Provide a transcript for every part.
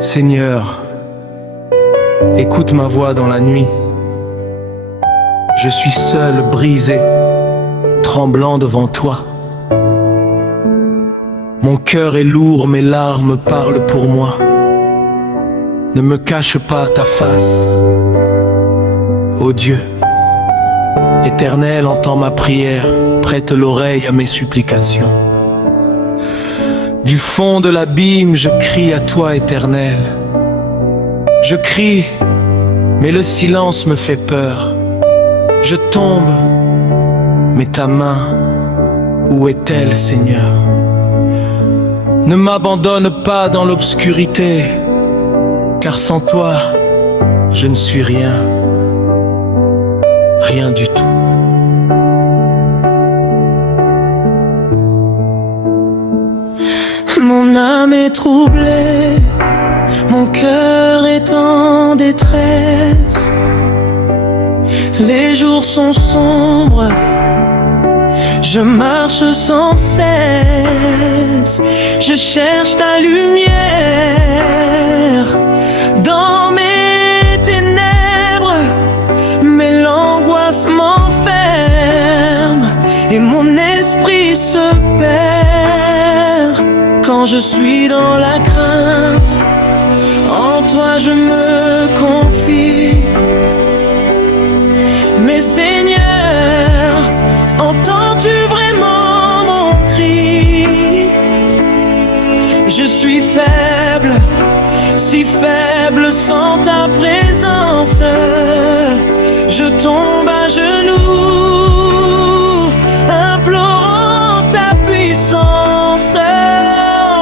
Seigneur, écoute ma voix dans la nuit. Je suis seul, brisé, tremblant devant toi. Mon cœur est lourd, mes larmes parlent pour moi. Ne me cache pas ta face, ô Dieu. Éternel, entends ma prière, prête l'oreille à mes supplications. Du fond de l'abîme, je crie à toi, Éternel. Je crie, mais le silence me fait peur. Je tombe, mais ta main, où est-elle, Seigneur? Ne m'abandonne pas dans l'obscurité, car sans toi, je ne suis rien, rien du tout. Mon âme est troublée, mon cœur est en détresse. Les jours sont sombres, je marche sans cesse. Je cherche ta lumière dans mes ténèbres, mais l'angoisse m'enferme et mon esprit se perd. Quand je suis dans la crainte, en toi je me confie. Mais Seigneur, entends-tu vraiment mon cri? Je suis faible, si faible sans ta présence. Je tombe à genoux, implorant ta puissance.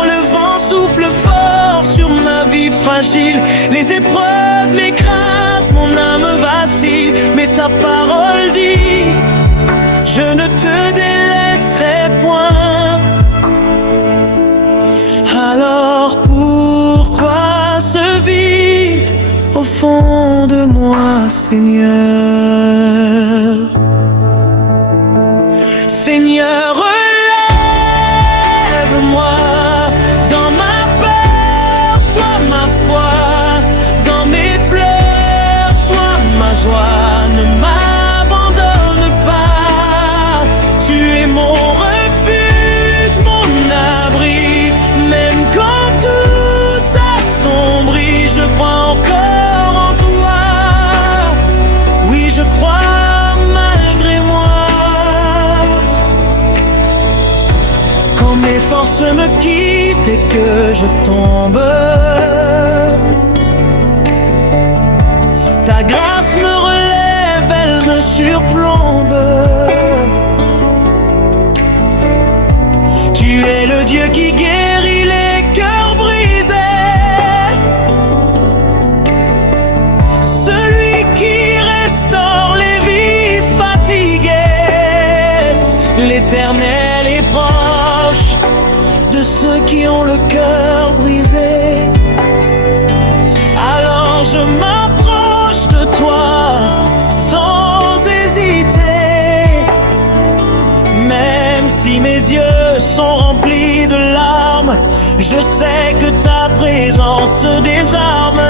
Le vent souffle fort sur ma vie fragile. Les épreuves m'écrasent, mon âme vacille. Mais ta parole dit, je ne te délaisserai point. Alors pourquoi ce vide au fond de moi, Seigneur? Seigneur, relève-moi. Dans ma peur, sois ma foi. Dans mes pleurs, sois ma joie. Ne m'abandonne pas. Tu es mon refuge, mon abri. Même quand tout s'assombrit, je crois encore en toi. Oui, je crois malgré moi. Quand mes forces me quittent et que je tombe, ta grâce me relève, elle me surplombe. Tu es le Dieu qui guérit les cœurs brisés, celui qui restaure les vies fatiguées. L'Éternel est proche de ceux qui ont le cœur brisé. Alors je m'approche de toi sans hésiter. Même si mes yeux sont remplis de larmes, je sais que ta présence désarme.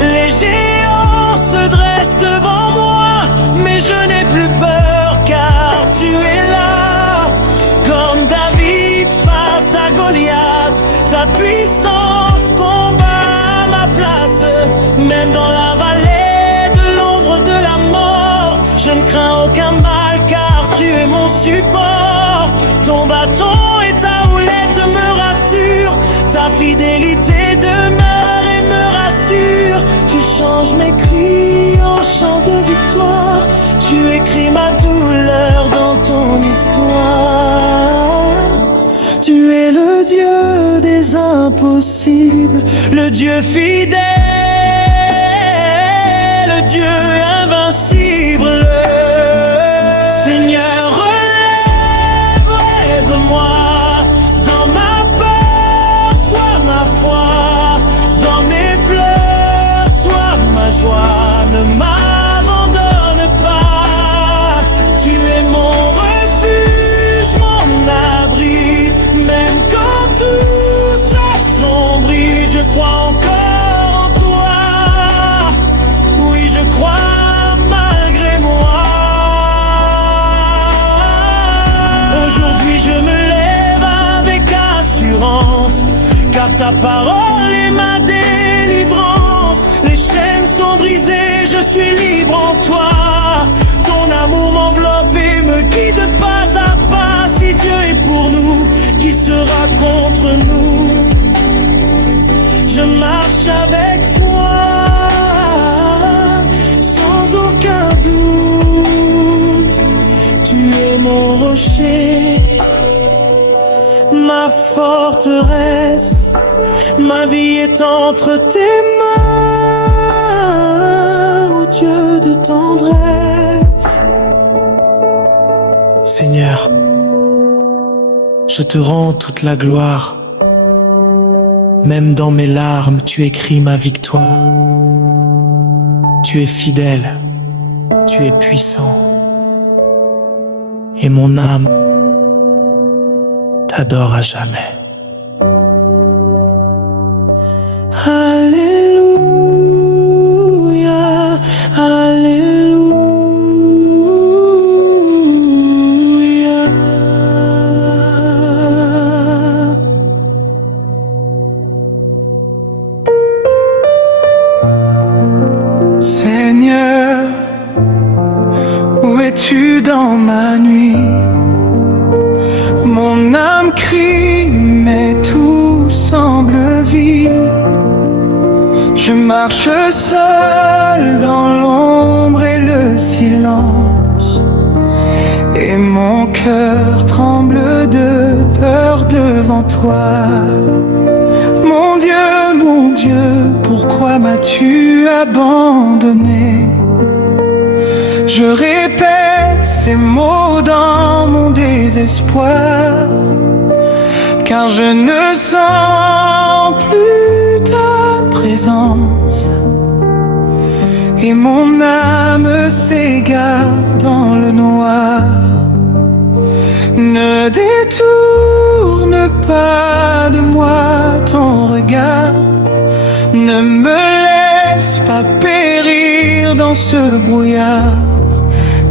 Les géants se dressent devant moi, mais je n'ai plus peur car tu es là. Comme David face à Goliath, ta puissance combat à ma place. Même dans la vallée de l'ombre de la mort, je ne crains aucun mal car tu es mon support. Ton bâton et ta houlette me rassurent, ta fidélité demeure et me rassure. Tu changes mes cris en chants de victoire, tu écris ma douleur dans ton histoire. Tu es le Dieu des impossibles, le Dieu fidèle, le Dieu invincible. Seigneur, relève-moi. Dans ma peur, sois ma foi. Dans mes pleurs, sois ma joie. Ne m'abandonne pas. Tu es mon refuge, mon abri. Même quand tout s'assombrit, je crois encore car ta parole est ma délivrance. Les chaînes sont brisées, je suis libre en toi. Ton amour m'enveloppe et me guide pas à pas. Si Dieu est pour nous, qui sera contre nous? Je marche avec foi, sans aucun doute. Tu es mon rocher, ma forteresse. Ma vie est entre tes mains, ô Dieu de tendresse. Seigneur, je te rends toute la gloire. Même dans mes larmes, tu écris ma victoire. Tu es fidèle, tu es puissant, et mon âme t'adore à jamais. Alléluia, Alléluia. Seigneur, où es-tu dans ma nuit? Mon âme crie, mais tout semble vide. Je marche seul dans l'ombre et le silence, et mon cœur tremble de peur devant toi. Mon Dieu, pourquoi m'as-tu abandonné? Je répète ces mots dans mon désespoir, car je ne sens plus ta présence, et mon âme s'égare dans le noir. Ne détourne pas de moi ton regard, ne me laisse pas périr dans ce brouillard,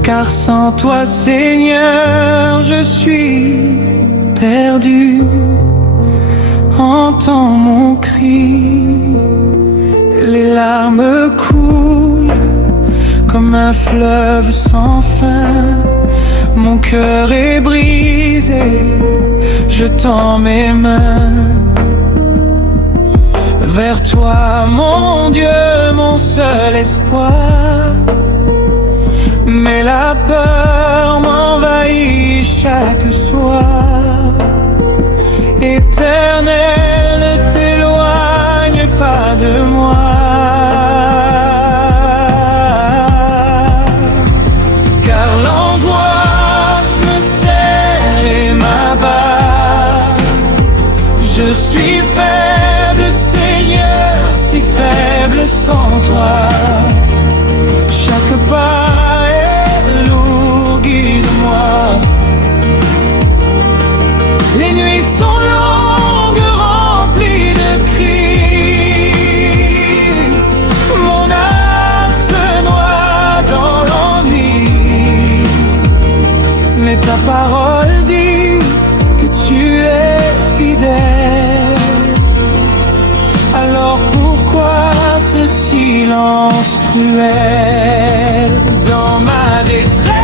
car sans toi, Seigneur, je suis perdu. Entends mon cri, les larmes coulent comme un fleuve sans fin. Mon cœur est brisé, je tends mes mains vers toi, mon Dieu, mon seul espoir. Mais la peur m'envahit chaque soir. Éternel, ne t'éloigne pas de moi, car l'angoisse me serre et m'abat. Je suis faible, Seigneur, si faible sans toi. Chaque pas est lourd, guide-moi. Les nuits sont longues, remplies de cris. Mon âme se noie dans l'ennui. Mais ta parole dit que tu es fidèle. Alors pourquoi ce silence cruel? Dans ma détresse,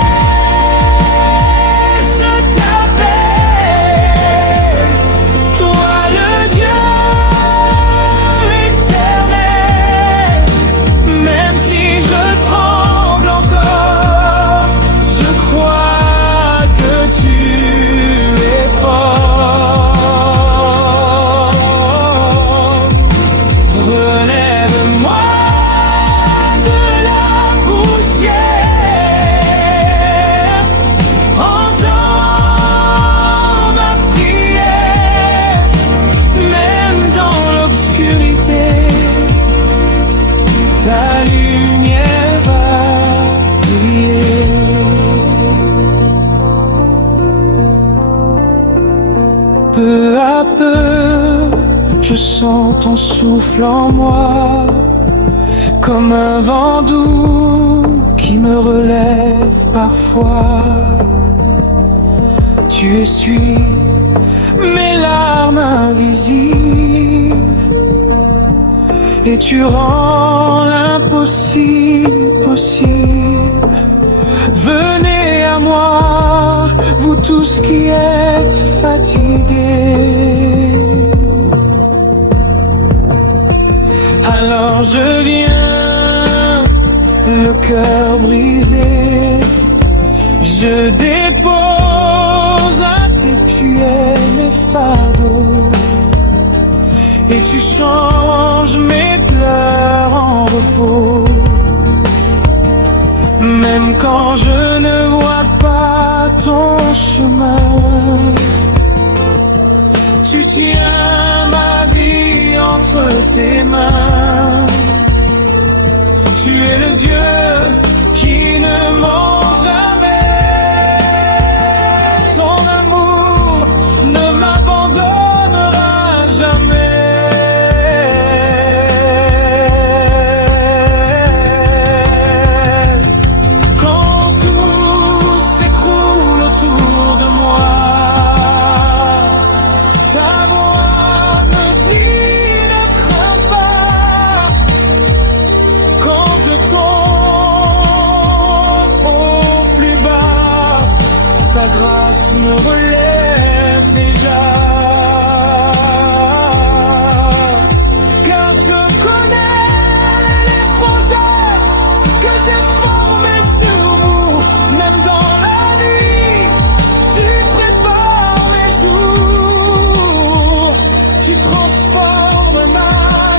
peu à peu, je sens ton souffle en moi, comme un vent doux qui me relève parfois. Tu essuies mes larmes invisibles, et tu rends l'impossible possible. Venez à moi, vous tous qui êtes fatigués. Alors je viens, le cœur brisé, je dépose à tes pieds mes fardeaux, et tu changes mes pleurs en repos. Même quand je ne vois pas ton chemin, tu tiens ma vie entre tes mains. Tu es le Dieu qui ne ment jamais. Ton amour ne m'abandonnera jamais. Quand tout s'écroule autour de moi, ta voix me dit ne crains pas. Quand je tombe au plus bas, ta grâce me relève déjà. Car je connais les projets que j'ai formés sur vous. Même dans la nuit, tu prépares mes jours. Tu transformes ma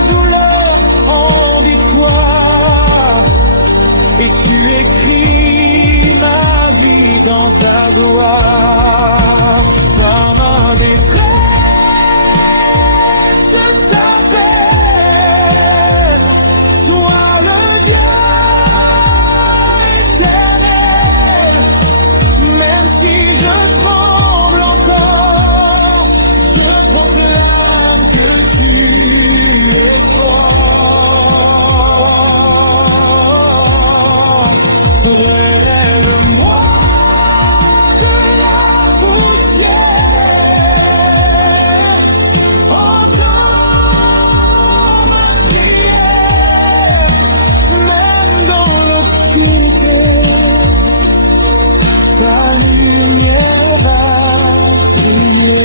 douleur en victoire, et tu écris ma vie dans ta gloire. Ta main détresse t'appelle, toi le Dieu éternel. Même si je tremble encore, je proclame que tu es fort. Relève-moi de la poussière, entends ma prière. Même dans l'obscurité, ta lumière va briller.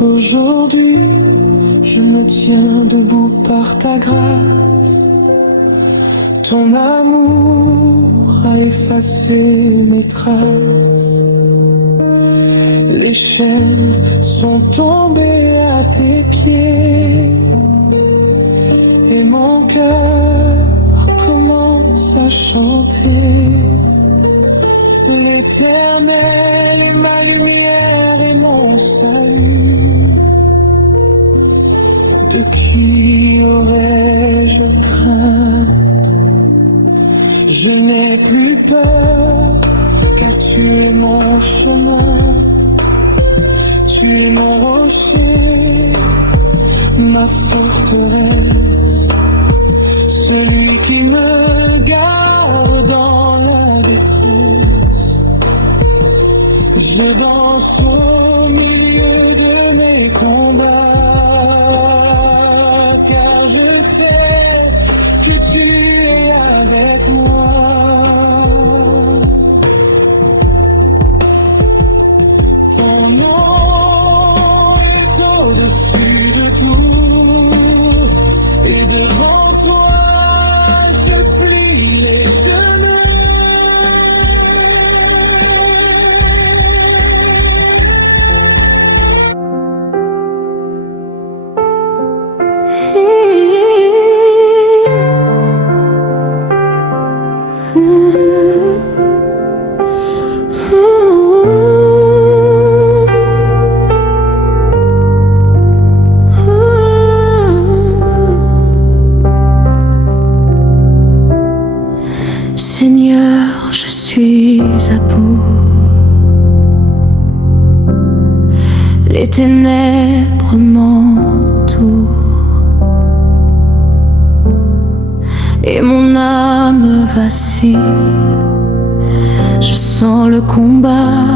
Aujourd'hui, je me tiens debout par ta grâce. Ton amour a effacé mes traces. Les chaînes sont tombées à tes pieds, et mon cœur commence à chanter. L'Éternel est ma lumière et mon salut. De qui aurais-je crainte? Je n'ai plus peur, car tu es mon chemin. Tu es mon rocher, ma forteresse, celui qui me garde dans la détresse. Je danse au milieu de mes combats, car je sais que tu es avec moi. Ton nom est au-dessus de tout, et devant toi je plie les genoux. Seigneur, je suis à bout. Les ténèbres m'entourent et mon âme vacille. Je sens le combat,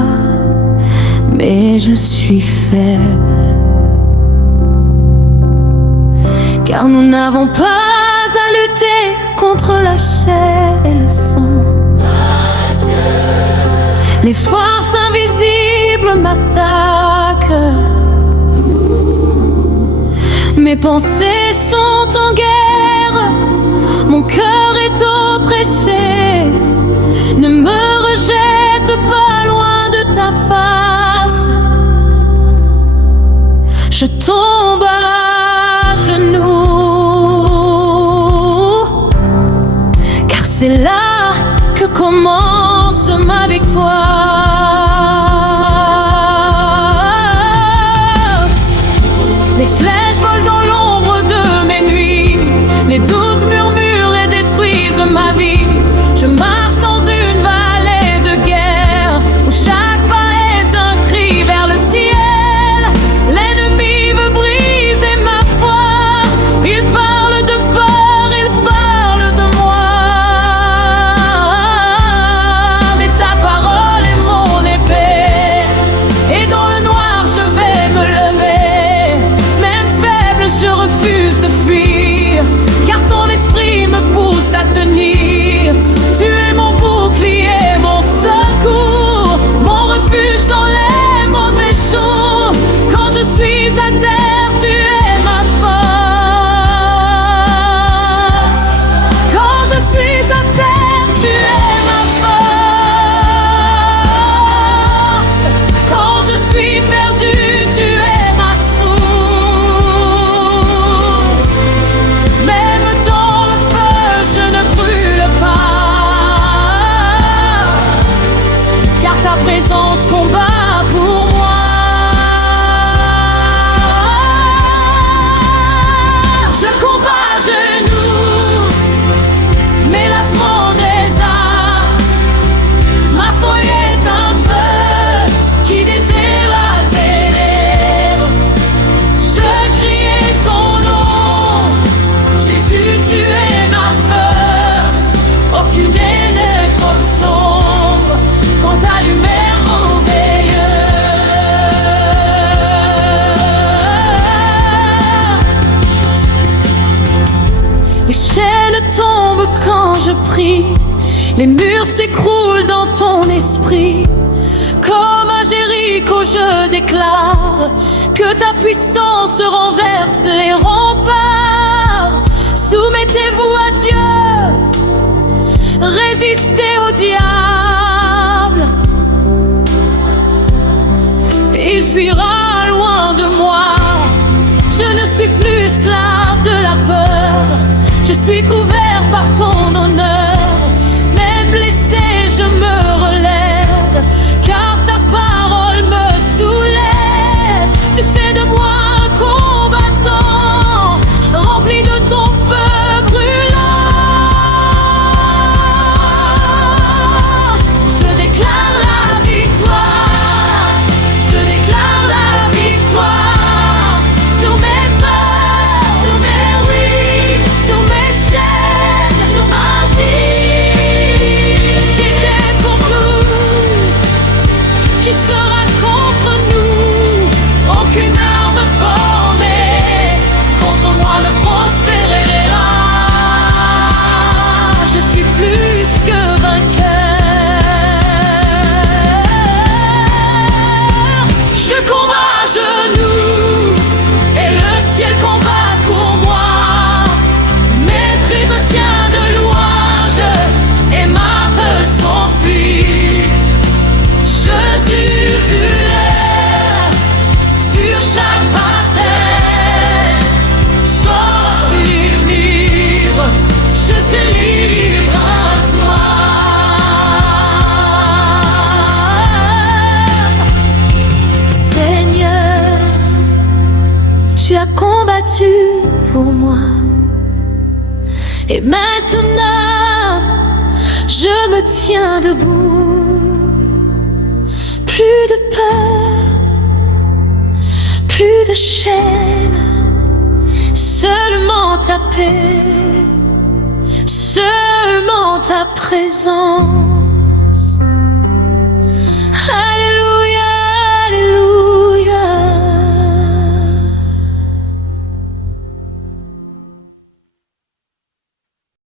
mais je suis faible, car nous n'avons pas à lutter contre la chair et le sang. Les forces invisibles m'attaquent, mes pensées sont en guerre, mon cœur est oppressé. Ne me rejette pas loin de ta face. Je tombe à genoux, car c'est là que commence ma victoire. Les flèches volent dans l'ombre de mes nuits, les doutes murmurent et détruisent ma vie. Je marche dans une vallée de guerre où chaque pas est un cri vers le ciel. L'ennemi veut briser ma foi, il parle de peur, il parle de moi. Mais ta parole est mon épée, et dans le noir je vais me lever. Même faible, je refuse de fuir, car ton esprit me pousse à tenir. Tu es mon bouclier, mon secours, mon refuge dans les mauvais jours. Quand je suis à terre, tu es ma force. Quand je suis à terre, tu es ma force. Quand je suis perdu, tu es ma source. Même dans le feu, je ne brûle pas, car ta présence combat pour moi. Je combats à genoux, mes lassements des armes. Ma foi est un feu qui déterre la ténèbre. Je criais ton nom, Jésus, tu es ma force. Aucune haine n'est trop sombre quand ta lumière m'enveille. Les chaînes tombent quand je prie, les murs s'écroulent dans ton esprit. Comme à Jéricho, je déclare que ta puissance renverse les remparts. Soumettez-vous à Dieu, résistez au diable, il fuira loin de moi. Je ne suis plus esclave de la peur, je suis couvert par ton honneur. Même blessé, je me relève, car ta parole me soulève. Tu fais de moi un combattant, rempli de ton feu brûlant. Je déclare la victoire, je déclare la victoire sur mes peurs, sur mes oui, sur mes chaînes, sur ma vie. Si t'es pour nous, qui sera contre nous? Aucune arme formée contre moi ne prospérera. Je suis plus que vainqueur. Je combats à genoux et le ciel combat pour moi. Mes cris me tiennent de louange et ma peur s'enfuit. Je suis sur chaque bataille, je suis libre, je suis libre à toi. Seigneur, tu as combattu pour moi, et maintenant je me tiens debout. Plus de peur, plus de chaîne, seulement ta paix, seulement ta présence.